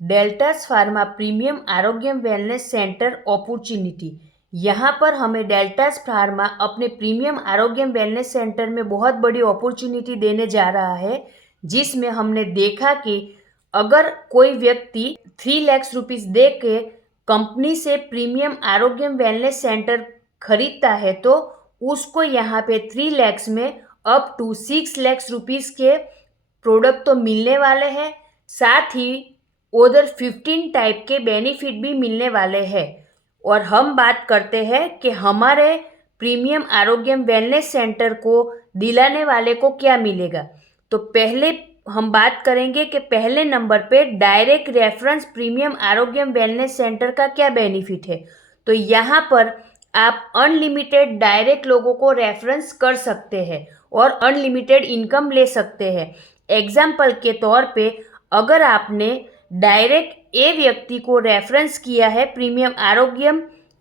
Deltas pharma premium Arogya wellness centre opportunity. यहाँ पर हमें डेल्टास फार्मा अपने प्रीमियम आरोग्य वेलनेस सेंटर में बहुत बड़ी अपॉर्चुनिटी देने जा रहा है, जिसमें हमने देखा कि अगर कोई व्यक्ति 3 लाख रुपीस दे के कंपनी से प्रीमियम आरोग्य वेलनेस सेंटर खरीदता है तो उसको यहाँ पे 3 लाख में अप टू 6 लाख रुपीस के प्रोडक्ट तो मिलने वाले हैं, साथ ही उधर 15 टाइप के बेनिफिट भी मिलने वाले हैं। और हम बात करते हैं कि हमारे प्रीमियम आरोग्य वेलनेस सेंटर को दिलाने वाले को क्या मिलेगा। तो पहले हम बात करेंगे कि पहले नंबर पे direct reference premium Arogya wellness centre का क्या बेनिफिट है। तो यहाँ पर आप अनलिमिटेड डायरेक्ट लोगों को रेफरेंस कर सकते हैं और अनलिमिटेड इनकम ले सकते हैं। एग्जाम्पल के तौर पे अगर आपने डायरेक्ट ए व्यक्ति को रेफरेंस किया है, प्रीमियम आरोग्य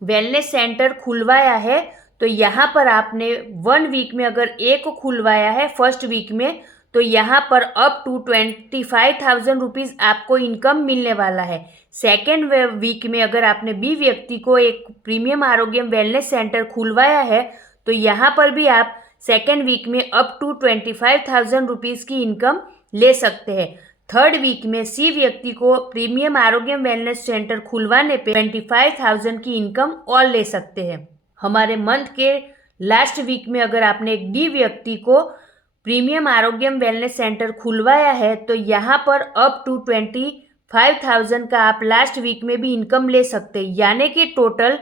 वेलनेस सेंटर खुलवाया है, तो यहाँ पर आपने 1 वीक में अगर ए को खुलवाया है फर्स्ट वीक में, तो यहाँ पर अप टू 25,000 रुपीज़ आपको इनकम मिलने वाला है। सेकेंड वीक में अगर आपने बी व्यक्ति को एक प्रीमियम आरोग्य वेलनेस सेंटर खुलवाया है, तो यहाँ पर भी आप सेकेंड वीक में अप टू 25,000 रुपीज़ की इनकम ले सकते हैं। थर्ड वीक में सी व्यक्ति को प्रीमियम आरोग्य वेलनेस सेंटर खुलवाने पे 25,000 की इनकम और ले सकते हैं। हमारे मंथ के लास्ट वीक में अगर आपने एक डी व्यक्ति को प्रीमियम आरोग्य वेलनेस सेंटर खुलवाया है, तो यहाँ पर अप टू 25,000 का आप लास्ट वीक में भी इनकम ले सकते हैं। यानी कि टोटल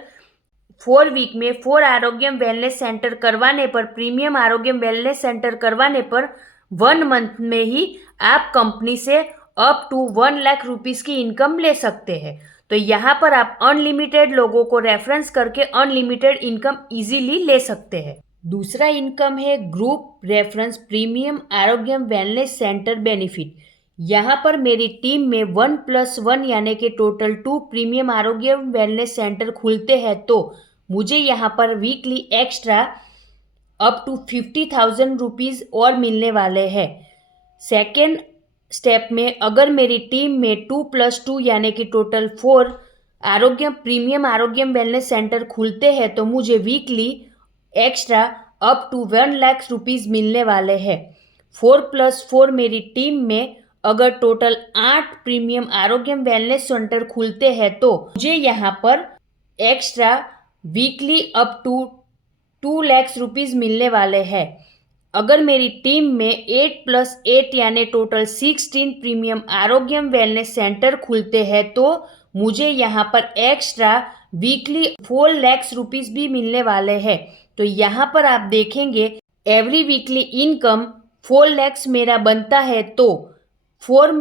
4 वीक में 4 आरोग्य वेलनेस सेंटर करवाने पर, प्रीमियम आरोग्य वेलनेस सेंटर करवाने पर 1 मंथ में ही आप कंपनी से अप टू 1 लाख रुपीज़ की इनकम ले सकते हैं। तो यहाँ पर आप अनलिमिटेड लोगों को रेफरेंस करके अनलिमिटेड इनकम इजीली ले सकते हैं। दूसरा इनकम है group reference premium Arogya wellness centre benefit. यहाँ पर मेरी टीम में 1+1 यानी कि total 2 premium Arogya wellness centre खुलते हैं, तो मुझे यहाँ पर weekly extra up to 50,000 rupees और मिलने वाले हैं। सेकेंड स्टेप में अगर मेरी टीम में 2+2 यानी कि total 4 premium Arogya wellness centre खुलते हैं, तो मुझे weekly extra up to 1 lakh rupees मिलने वाले हैं। 4+4 मेरी टीम में अगर total 8 premium Arogya wellness centre खुलते हैं, तो मुझे यहाँ पर extra weekly up to 2 lakh rupees मिलने वाले हैं। अगर मेरी टीम में 8+8 यानी total 16 premium Arogya wellness centre खुलते हैं, तो मुझे यहाँ पर एक्स्ट्रा वीकली 4 लाख रुपीज़ भी मिलने वाले हैं। तो यहाँ पर आप देखेंगे एवरी वीकली इनकम 4 लाख मेरा बनता है, तो 4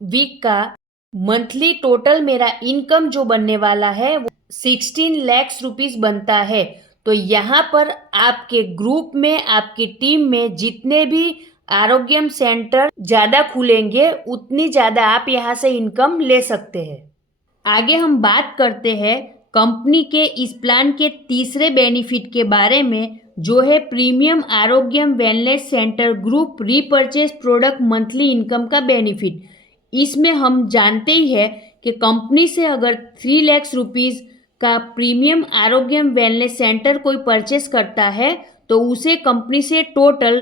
वीक का मंथली टोटल मेरा इनकम जो बनने वाला है वो 16 लाख रुपीज़ बनता है। तो यहाँ पर आपके ग्रुप में, आपकी टीम में जितने भी आरोग्य सेंटर ज़्यादा खुलेंगे, उतनी ज़्यादा आप यहाँ से इनकम ले सकते हैं। आगे हम बात करते हैं कंपनी के इस प्लान के तीसरे बेनिफिट के बारे में, जो है premium Arogya wellness centre group repurchase product monthly income का बेनिफिट। इसमें हम जानते ही है कि कंपनी से अगर 3 लाख रुपीज़ का प्रीमियम आरोग्य वेलनेस सेंटर कोई परचेस करता है, तो उसे कंपनी से टोटल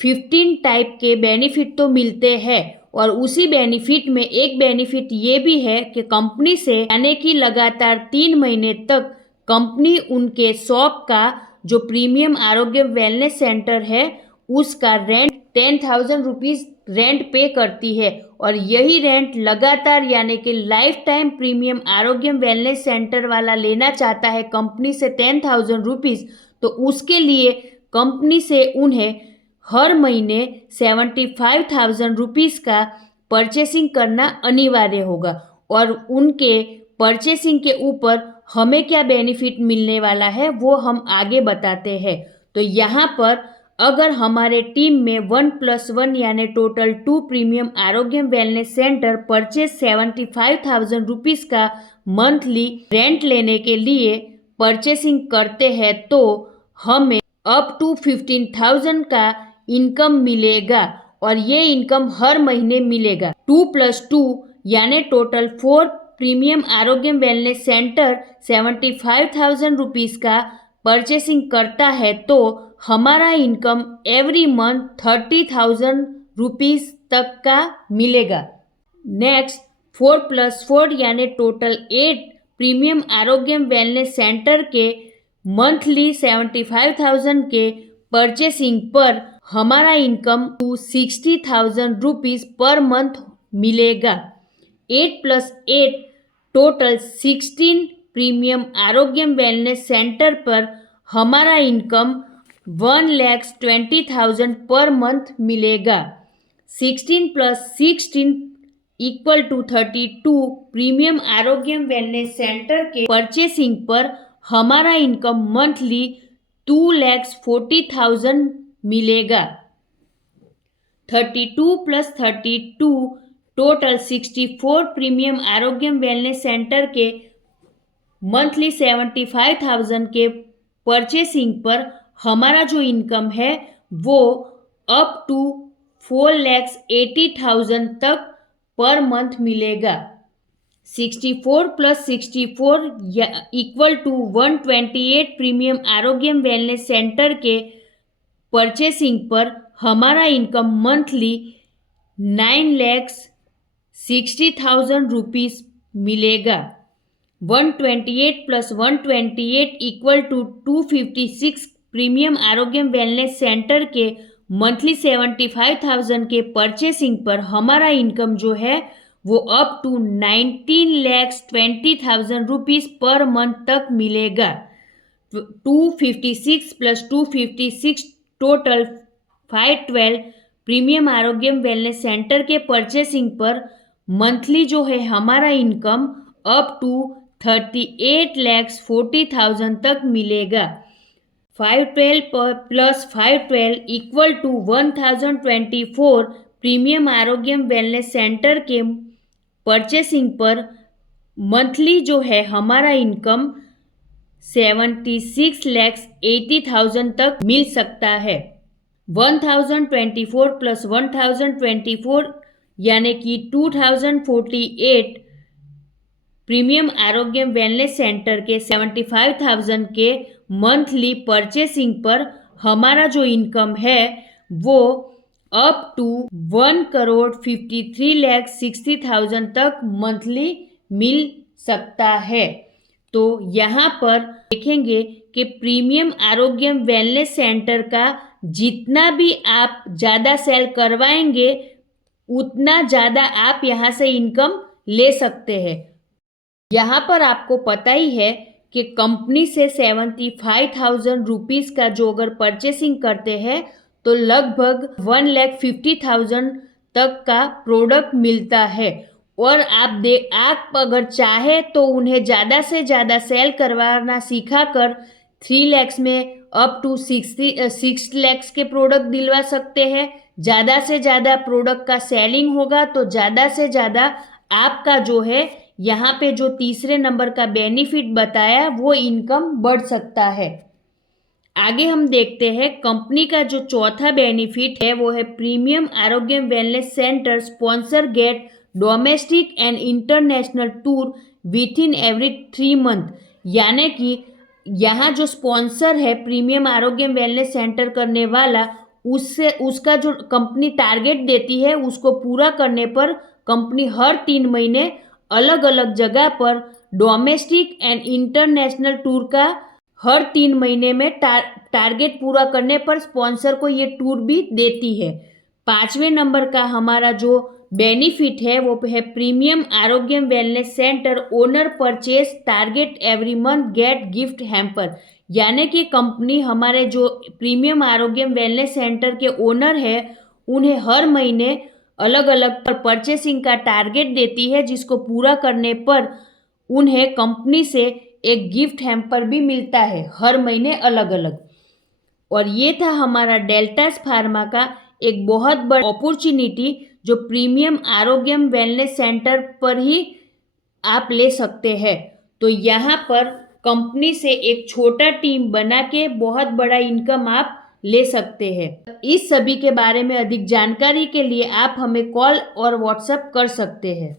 15 टाइप के बेनिफिट तो मिलते हैं। और उसी बेनिफिट में एक बेनिफिट ये भी है कि कंपनी से यानी कि लगातार 3 महीने तक कंपनी उनके शॉप का जो प्रीमियम आरोग्य वेलनेस सेंटर है उसका रेंट 10,000 रुपीज़ रेंट पे करती है। और यही रेंट लगातार यानी कि life time premium Arogya wellness centre वाला लेना चाहता है कंपनी से 10,000 रुपीज़, तो उसके लिए कंपनी से उन्हें हर महीने 75,000 रुपीज़ का परचेसिंग करना अनिवार्य होगा। और उनके परचेसिंग के ऊपर हमें क्या बेनिफिट मिलने वाला है वो हम आगे बताते हैं। तो यहाँ पर अगर हमारे टीम में 1+1 यानी total 2 premium Arogya wellness centre purchase 75,000 rupees का मंथली रेंट लेने के लिए परचेसिंग करते हैं, तो हमें अप टू 15,000 का इनकम मिलेगा। और ये इनकम हर महीने मिलेगा। 2+2 यानी total 4 premium Arogyam wellness centre 75,000 rupees का परचेसिंग करता है तो हमारा इनकम एवरी मंथ 30,000 रुपीज़ तक का मिलेगा। नेक्स्ट 4+4 यानी total 8 premium Arogyam wellness centre के मंथली 75,000 के परचेसिंग पर हमारा इनकम 60,000 रुपीज़ पर मंथ मिलेगा। 8+8 total 16 premium Arogyam wellness centre पर हमारा इनकम 1,20,000 पर मंथ मिलेगा। 16+16 equal to 32 premium Arogyam wellness centre के परचेसिंग पर हमारा इनकम मंथली 2,40,000 मिलेगा। 32+32 total 64 premium Arogyam wellness centre के मंथली 75,000 के परचेसिंग पर हमारा जो इनकम है वो अप टू 4,80,000 तक पर मंथ मिलेगा। 64+64 equal to 128 premium Arogyam wellness centre के परचेसिंग पर हमारा इनकम मंथली 9,60,000 रुपीज़ मिलेगा। 128+128 equal to 256 premium Arogyam wellness centre के मंथली 75,000 के परचेसिंग पर हमारा इनकम जो है वो अप टू 19,20,000 रुपीज़ पर मंथ तक मिलेगा। 256+256 total 512 premium Arogyam wellness centre के परचेसिंग पर मंथली जो है हमारा इनकम अप टू 38,40,000 तक मिलेगा। 512+512 equal to 1,024 premium Arogyam wellness centre के परचेसिंग पर मंथली जो है हमारा इनकम 76,80,000 तक मिल सकता है। 1,024+1,024 यानी कि 2,048 प्रीमियम आरोग्यम वेलनेस सेंटर के 75,000 के मंथली परचेसिंग पर हमारा जो इनकम है वो अप टू 1,53,60,000 तक मंथली मिल सकता है। तो यहाँ पर देखेंगे कि प्रीमियम आरोग्यम वेलनेस सेंटर का जितना भी आप ज़्यादा सेल करवाएंगे उतना ज़्यादा आप यहाँ से इनकम ले सकते हैं। यहाँ पर आपको पता ही है कि कंपनी से 75,000 रुपीज़ का जो अगर परचेसिंग करते हैं तो लगभग 1,50,000 तक का प्रोडक्ट मिलता है। और आप अगर चाहे तो उन्हें ज़्यादा से ज़्यादा सेल करवाना सिखाकर 3 लाख में अप टू 6 लाख के प्रोडक्ट दिलवा सकते हैं। ज़्यादा से ज़्यादा प्रोडक्ट का सेलिंग होगा तो ज़्यादा से ज़्यादा आपका जो है यहाँ पे जो तीसरे नंबर का बेनिफिट बताया वो इनकम बढ़ सकता है। आगे हम देखते हैं कंपनी का जो चौथा बेनिफिट है वो है premium Arogyam wellness centre sponsor get domestic and international tour with in every 3 month. यानी कि यहाँ जो स्पॉन्सर है प्रीमियम आरोग्यम वेलनेस सेंटर करने वाला उसका जो कंपनी टारगेट देती है उसको पूरा करने पर कंपनी हर 3 महीने अलग अलग जगह पर डोमेस्टिक एंड इंटरनेशनल टूर का हर 3 महीने में टारगेट पूरा करने पर स्पॉन्सर को ये टूर भी देती है। 5वें नंबर का हमारा जो बेनिफिट है वो है premium Arogyam wellness center owner purchase target every month get gift hamper. यानी कि कंपनी हमारे जो प्रीमियम आरोग्यम वेलनेस सेंटर के ओनर है उन्हें हर महीने अलग अलग परचेसिंग का टारगेट देती है जिसको पूरा करने पर उन्हें कंपनी से एक गिफ्ट हैम्पर भी मिलता है हर महीने अलग अलग। और ये था हमारा डेल्टास फार्मा का एक बहुत बड़ा अपॉर्चुनिटी जो प्रीमियम आरोग्यम वेलनेस सेंटर पर ही आप ले सकते हैं। तो यहाँ पर कंपनी से एक छोटा टीम बना के बहुत बड़ा इनकम आप ले सकते हैं। इस सभी के बारे में अधिक जानकारी के लिए आप हमें कॉल और व्हाट्सएप कर सकते हैं।